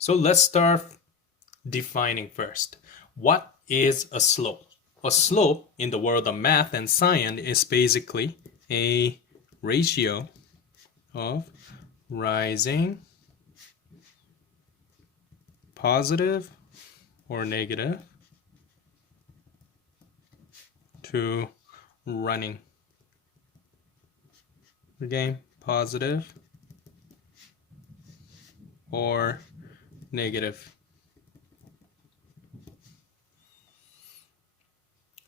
So let's start defining first. What is a slope? A slope in the world of math and science is basically a ratio of rising, positive or negative, to running. Again, positive or negative.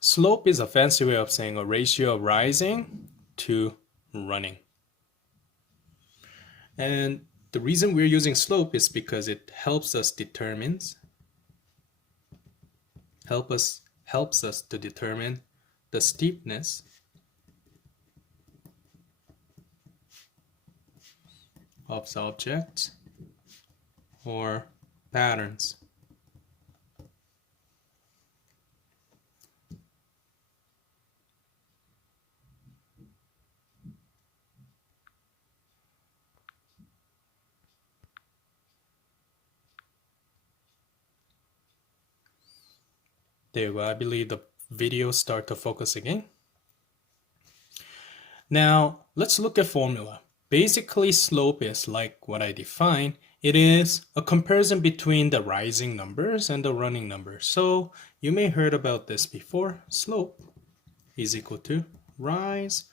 Slope is a fancy way of saying a ratio of rising to running. And the reason we're using slope is because it helps us to determine the steepness of objects or patterns. There you go. I believe the video start to focus again. Now, let's look at formula. Basically, slope is like what I defined. It is a comparison between the rising numbers and the running numbers. So you may heard about this before. Slope is equal to rise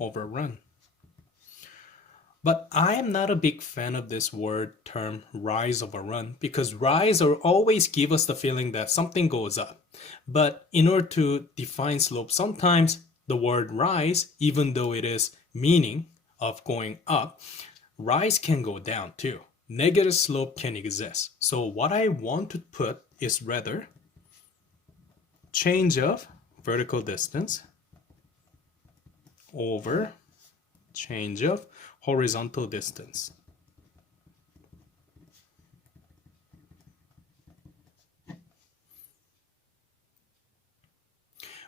over run. But I am not a big fan of this word term rise over run because rise or always give us the feeling that something goes up. But in order to define slope, sometimes the word rise, even though it is meaning of going up, rise can go down too. Negative slope can exist. So what I want to put is rather change of vertical distance over change of horizontal distance.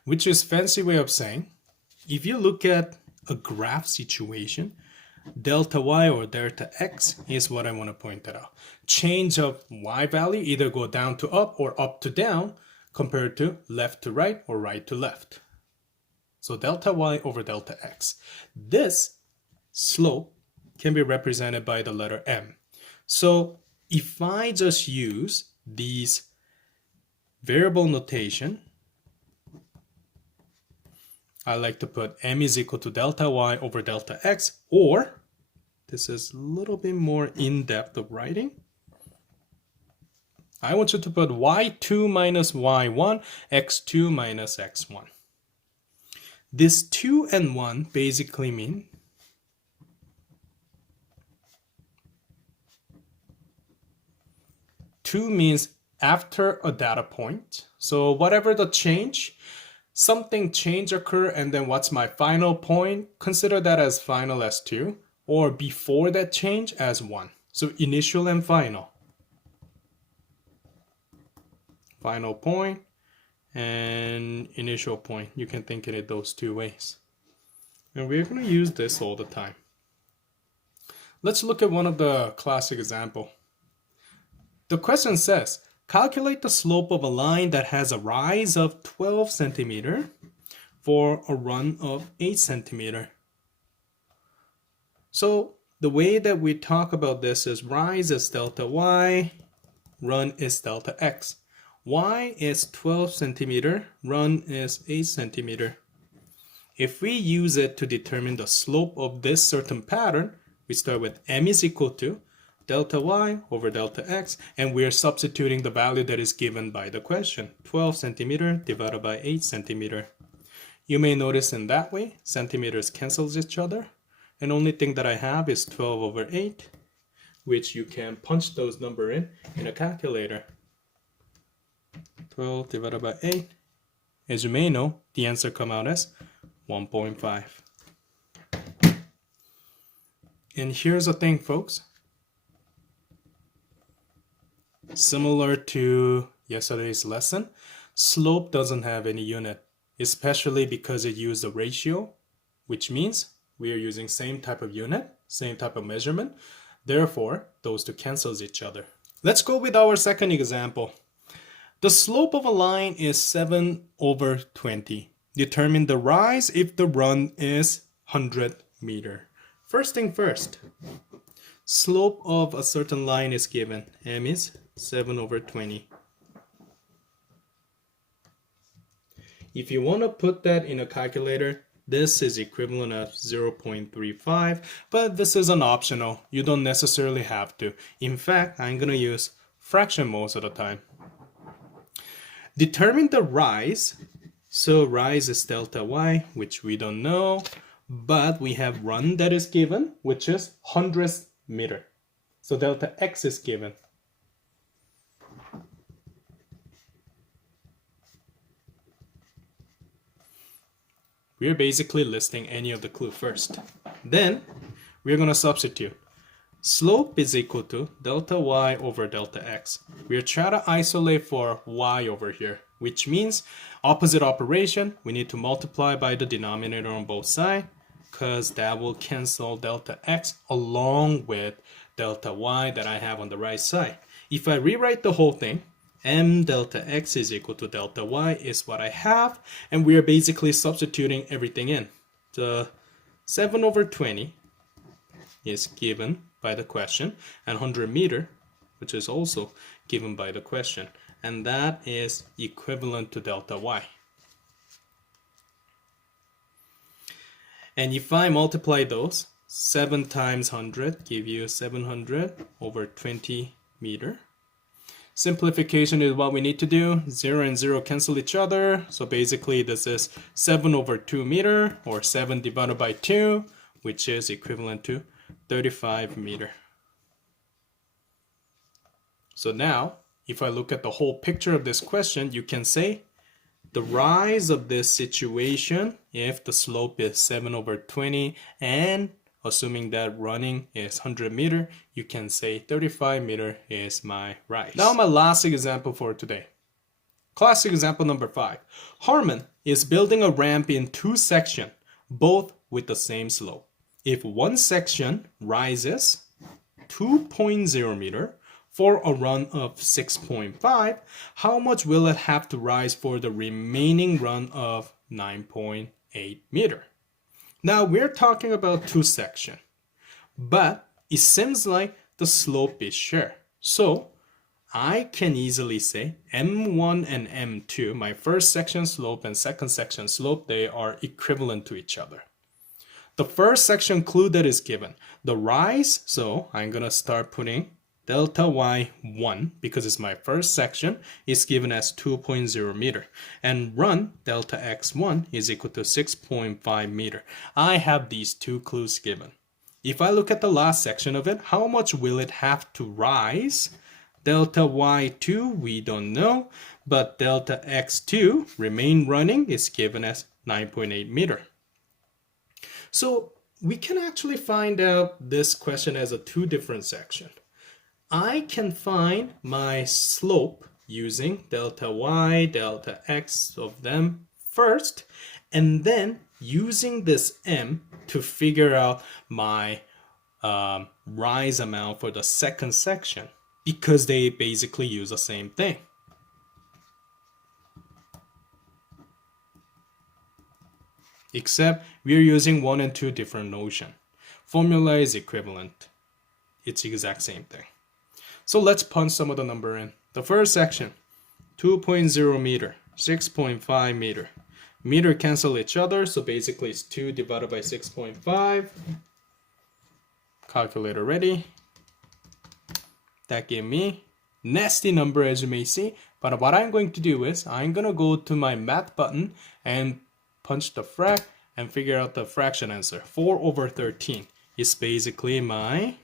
Which is fancy way of saying, if you look at a graph situation, delta y or delta x is what I want to point out. Change of y value either go down to up or up to down compared to left to right or right to left. So delta y over delta x. This slope can be represented by the letter m. So if I just use these variable notation, I like to put m is equal to delta y over delta x, or this is a little bit more in-depth of writing. I want you to put y2 minus y1, x2 minus x1. This 2 and 1 basically mean two means after a data point. So whatever the change, something change occur and then what's my final point? Consider that as final as 2 or before that change as 1. So initial and final. Final point and initial point. You can think of it those two ways. And we're going to use this all the time. Let's look at one of the classic example. The question says, calculate the slope of a line that has a rise of 12 centimeter for a run of 8 centimeter. So the way that we talk about this is rise is delta y, run is delta x. Y is 12 centimeter, run is 8 centimeter. If we use it to determine the slope of this certain pattern, we start with m is equal to delta y over delta x, and we're substituting the value that is given by the question, 12 centimeter divided by 8 centimeter. You may notice in that way, centimeters cancels each other, and only thing that I have is 12 over 8, which you can punch those number in a calculator. 12 divided by 8, as you may know, the answer come out as 1.5. And here's the thing, folks. Similar to yesterday's lesson, slope doesn't have any unit, especially because it used a ratio, which means we are using same type of unit, same type of measurement. Therefore, those two cancels each other. Let's go with our second example. The slope of a line is 7/20. Determine the rise if the run is 100 meter. First thing first, slope of a certain line is given. M is 7/20. If you want to put that in a calculator, this is equivalent of 0.35, but this is an optional. You don't necessarily have to. In fact, I'm going to use fraction most of the time. Determine the rise. So rise is delta y, which we don't know, but we have run that is given, which is 100 meter. So delta x is given. We're basically listing any of the clue first. Then we're going to substitute. Slope is equal to delta y over delta x. We're trying to isolate for y over here, which means opposite operation. We need to multiply by the denominator on both sides because that will cancel delta x along with delta y that I have on the right side. If I rewrite the whole thing, m delta x is equal to delta y is what I have, and we are basically substituting everything in. The 7/20 is given by the question, and 100 meter, which is also given by the question, and that is equivalent to delta y. And if I multiply those, 7 times 100 give you 700/20 meter. Simplification is what we need to do. 0 and 0 cancel each other. So basically this is 7/2 meter, or 7 divided by 2, which is equivalent to 35 meter. So now, if I look at the whole picture of this question, you can say the rise of this situation, if the slope is 7/20 and assuming that running is 100 meter, you can say 35 meter is my rise. Now my last example for today. Classic example number 5. Harmon is building a ramp in 2 sections, both with the same slope. If one section rises 2.0 meter for a run of 6.5, how much will it have to rise for the remaining run of 9.8 meter? Now we're talking about 2 sections, but it seems like the slope is shared. So I can easily say M1 and M2, my first section slope and second section slope, they are equivalent to each other. The first section clue that is given, the rise, so I'm going to start putting delta y1 because it's my first section, is given as 2.0 meter, and run delta x1 is equal to 6.5 meter. I have these 2 clues given. If I look at the last section of it, how much will it have to rise? Delta y2 we don't know, but delta x2 remain running is given as 9.8 meter. So we can actually find out this question as a 2 different sections. I can find my slope using delta y, delta x of them first, and then using this m to figure out my rise amount for the second section, because they basically use the same thing. Except we're using 1 and 2 different notion. Formula is equivalent. It's the exact same thing. So let's punch some of the number in. The first section, 2.0 meter, 6.5 meter. Meter cancel each other, so basically it's 2 divided by 6.5. Calculator ready. That gave me nasty number, as you may see. But what I'm going to do is I'm going to go to my math button and punch the frac and figure out the fraction answer. 4/13 is basically my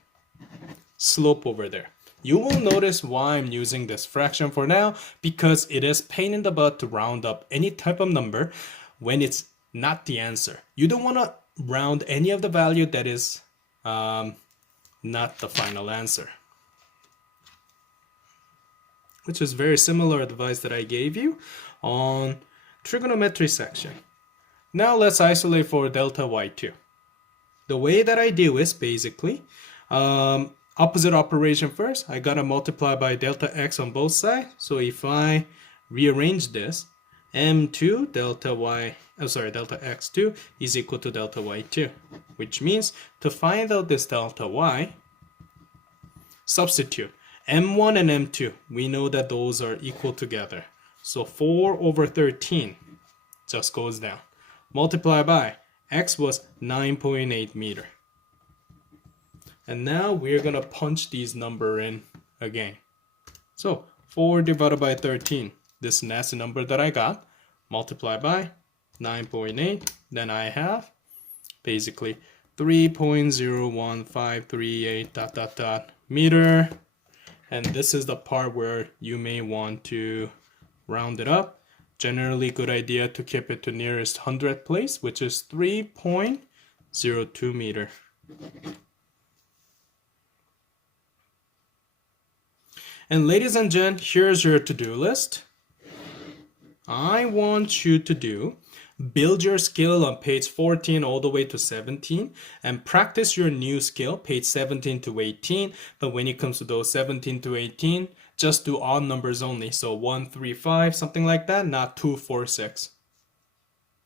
slope over there. You will notice why I'm using this fraction for now, because it is pain in the butt to round up any type of number when it's not the answer. You don't want to round any of the value that is not the final answer. Which is very similar advice that I gave you on trigonometry section. Now let's isolate for delta y2. The way that I do is basically, Opposite operation first. I gotta multiply by delta x on both sides. So if I rearrange this, m2 delta y, delta x2 is equal to delta y2, which means to find out this delta y, substitute m1 and m2. We know that those are equal together. So 4 over 13 just goes down. Multiply by x was 9.8 meter. And now we're gonna punch these number in again. So 4 divided by 13, this nasty number that I got, multiply by 9.8, then I have basically 3.01538 meter. And this is the part where you may want to round it up. Generally good idea to keep it to nearest 100th place, which is 3.02 meter. And ladies and gents, here's your to-do list. I want you to build your skill on page 14 all the way to 17 and practice your new skill, page 17 to 18. But when it comes to those 17 to 18, just do odd numbers only. So 1, 3, 5, something like that, not 2, 4, 6.